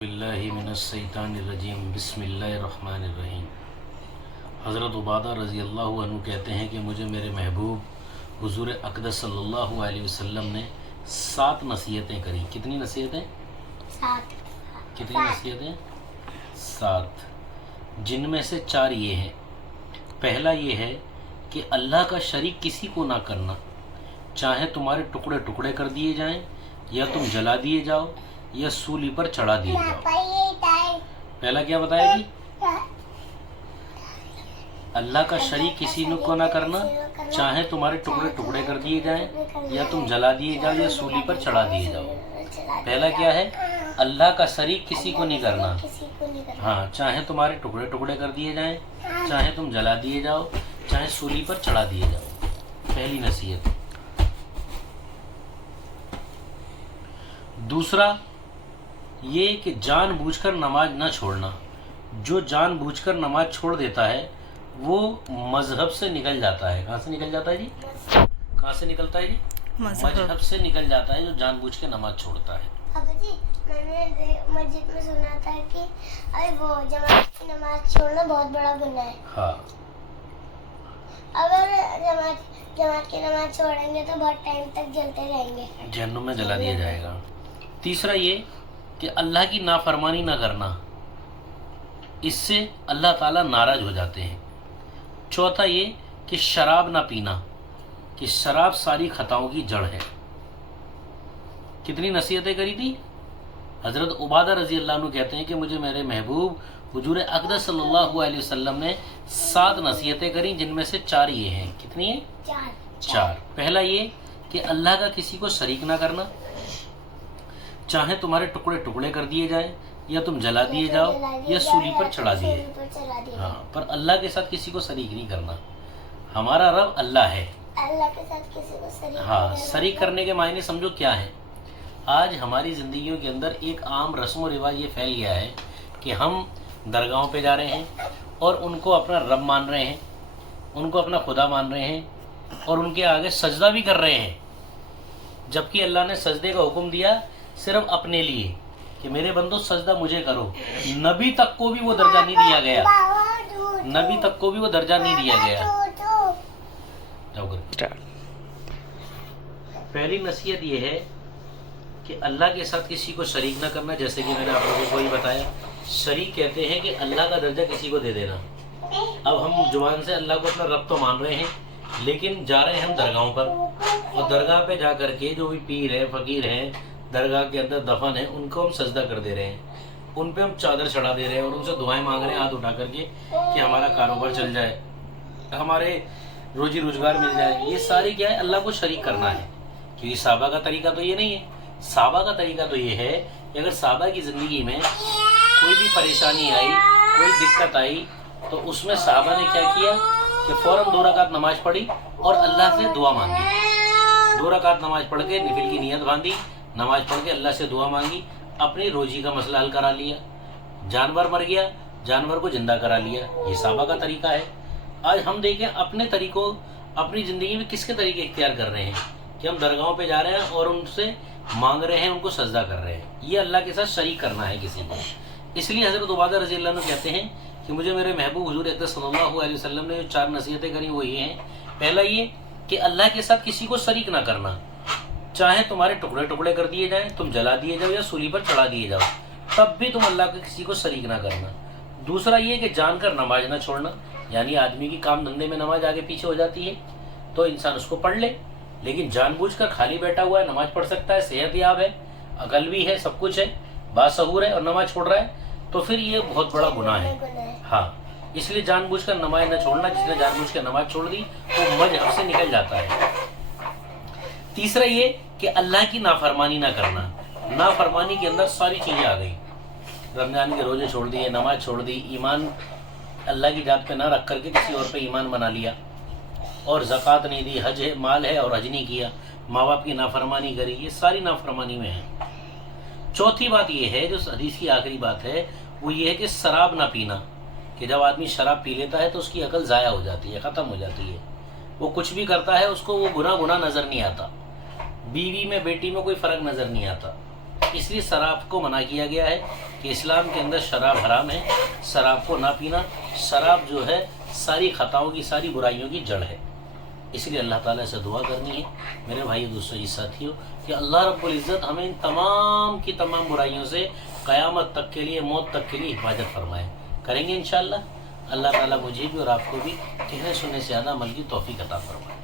बिल्लाहि मिनश्शैतानिर्रजीम बिस्मिल्लाहिर्रहमानिर्रहीम। हज़रत उबादा रज़ी अल्लाह अन्हु कहते हैं कि मुझे मेरे महबूब हुज़ूर अक़दस सल्लल्लाहु अलैहि वसल्लम ने 7 नसीहतें करी। कितनी नसीहतें? 7। कितनी नसीहतें? 7, जिनमें से 4 ये हैं। पहला ये है कि अल्लाह का शरीक किसी को ना करना, चाहे तुम्हारे टुकड़े टुकड़े कर दिए जाएं या तुम जला दिए जाओ या सूली पर चढ़ा दिए जाओ। पहला क्या बताया जी? अल्लाह का शरीक किसी को ना करना, चाहे तुम्हारे टुकड़े टुकड़े कर दिए जाएं या तुम जला दिए जाओ या सूली पर चढ़ा दिए जाओ। पहला क्या है? अल्लाह का शरीक किसी को नहीं करना। हाँ, चाहे तुम्हारे टुकड़े टुकड़े कर दिए जाएं, चाहे तुम जला दिए जाओ, चाहे सूली पर चढ़ा दिए जाओ। पहली नसीहत। दूसरा ये कि जानबूझकर नमाज न छोड़ना। जो जानबूझकर नमाज छोड़ देता है वो मजहब से निकल जाता है। कहाँ से निकल जाता है जी? कहाँ से निकलता है जी? मजहब से निकल जाता है जो जानबूझ के नमाज छोड़ता है। पापा जी, मैंने मस्जिद में सुना था कि वो जमात की नमाज छोड़ना बहुत बड़ा गुनाह है। हाँ, अगर जमात की नमाज छोड़ेंगे तो बहुत टाइम तक जलते रहेंगे, जहन्नुम में जला दिया जाएगा। तीसरा ये कि अल्लाह की नाफरमानी ना करना, इससे अल्लाह ताला नाराज हो जाते हैं। चौथा ये कि शराब ना पीना, कि शराब सारी खताओं की जड़ है। कितनी नसीहतें करी थी? हज़रत उबादा रज़ी अल्लाह अन्हु कहते हैं कि मुझे मेरे महबूब हुजूर अक़दस सल्लल्लाहु अलैहि वसल्लम ने 7 नसीहतें करी, जिनमें से 4 ये हैं। कितनी है? 4। पहला ये कि अल्लाह का किसी को शरीक ना करना, चाहे तुम्हारे टुकड़े टुकड़े कर दिए जाए या तुम जला दिए जाओ या सूली पर चढ़ा दिए। हाँ, पर अल्लाह के साथ किसी को शरीक नहीं करना। हमारा रब अल्लाह है, अल्लाह के साथ किसी को शरीक हाँ, शरीक करने के मायने समझो क्या है। आज हमारी ज़िंदगियों के अंदर एक आम रस्म व रिवाज ये फैल गया है कि हम दरगाहों पे जा रहे हैं और उनको अपना रब मान रहे हैं, उनको अपना खुदा मान रहे हैं और उनके आगे सजदा भी कर रहे हैं, जबकि अल्लाह ने सजदे का हुक्म दिया सिर्फ अपने लिए कि मेरे बंदो सजदा मुझे करो। नबी तक को भी वो दर्जा नहीं दिया गया, नबी तक को भी वो दर्जा नहीं दिया गया। जाओ कर। पहली नसीहत ये है कि अल्लाह के साथ किसी को शरीक ना करना। जैसे कि मैंने आप लोगों को ही बताया, शरीक कहते हैं कि अल्लाह का दर्जा किसी को दे देना। अब हम जुबान से अल्लाह को अपना रब तो मान रहे हैं, लेकिन जा रहे हैं हम दरगाहों पर और दरगाह पे जा करके जो भी पीर है, फकीर हैं, दरगाह के अंदर दफन है, उनको हम सजदा कर दे रहे हैं, उन पे हम चादर चढ़ा दे रहे हैं और उनसे दुआएं मांग रहे हैं हाथ उठा करके कि हमारा कारोबार चल जाए, हमारे रोजी रोजगार मिल जाए। ये सारी क्या है? अल्लाह को शरीक करना है। क्योंकि साहबा का तरीका तो ये नहीं है। साहबा का तरीका तो ये है कि अगर साहबा की ज़िंदगी में कोई भी परेशानी आई, कोई दिक्कत आई, तो उसमें साहबा ने क्या किया कि फ़ौरन 2 रकात नमाज पढ़ी और अल्लाह से दुआ मांगी। 2 रकात नमाज पढ़ के नफिल की नियत बांधी, नमाज पढ़ के अल्लाह से दुआ मांगी, अपनी रोजी का मसला हल करा लिया। जानवर मर गया, जानवर को जिंदा करा लिया। ये साहबा का तरीका है। आज हम देखें अपने तरीकों, अपनी ज़िंदगी में किसके तरीके इख्तियार कर रहे हैं कि हम दरगाहों पे जा रहे हैं और उनसे मांग रहे हैं, उनको सजदा कर रहे हैं। ये अल्लाह के साथ शरीक करना है किसी को। इसलिए हज़रत उबादा रज़ी अल्लाह अन्हु कहते हैं कि मुझे मेरे महबूब हुजूर अक़दस सल्लल्लाहु अलैहि वसल्लम ने जो 4 नसीहतें करी वो ये हैं। पहला ये कि अल्लाह के साथ किसी को शरीक ना करना, चाहे तुम्हारे टुकड़े टुकड़े कर दिए जाएं, तुम जला दिए जाओ या सूली पर चढ़ा दिए जाओ, तब भी तुम अल्लाह के किसी को शरीक ना करना। दूसरा ये कि जानकर नमाज ना छोड़ना, यानी आदमी की काम धंधे में नमाज आगे पीछे हो जाती है तो इंसान उसको पढ़ ले, लेकिन जानबूझकर खाली बैठा हुआ है, नमाज पढ़ सकता है, सेहत याब है, अकल भी है, सब कुछ है, बासहूर है और नमाज छोड़ रहा है, तो फिर ये बहुत बड़ा गुनाह है। हाँ, इसलिए जानबूझकर नमाज न छोड़ना। जिसने जानबूझ कर नमाज छोड़ दी वो मजहब से निकल जाता है। तीसरा ये कि अल्लाह की नाफरमानी ना करना। नाफरमानी के अंदर सारी चीज़ें आ गई। रमज़ान के रोजे छोड़ दिए, नमाज छोड़ दी, ईमान अल्लाह की जात पे ना रख करके किसी और पे ईमान बना लिया, और ज़कात नहीं दी, हज है, माल है और हज नहीं किया, माँ बाप की नाफरमानी करी, ये सारी नाफरमानी में है। चौथी बात ये है, जो हदीस की आखिरी बात है, वो ये है कि शराब ना पीना, कि जब आदमी शराब पी लेता है तो उसकी अकल ज़ाया हो जाती है, ख़त्म हो जाती है, वो कुछ भी करता है उसको वो गुनाह नज़र नहीं आता, बीवी में बेटी में कोई फ़र्क नज़र नहीं आता, اس لیے شراب کو منع کیا گیا ہے کہ اسلام کے اندر شراب حرام ہے، شراب کو نہ پینا۔ شراب جو ہے ساری خطاؤں کی، ساری برائیوں کی جڑ ہے۔ اس لیے اللہ تعالیٰ سے دعا کرنی ہے میرے بھائی دوستوں جی ساتھیوں کہ اللہ رب العزت ہمیں ان تمام کی تمام برائیوں سے قیامت تک کے لیے، موت تک کے لیے حفاظت فرمائے۔ کریں گے انشاءاللہ۔ اللہ تعالیٰ مجھے بھی اور آپ کو بھی کہنے سننے سے زیادہ عمل کی توفیق عطا فرمائے۔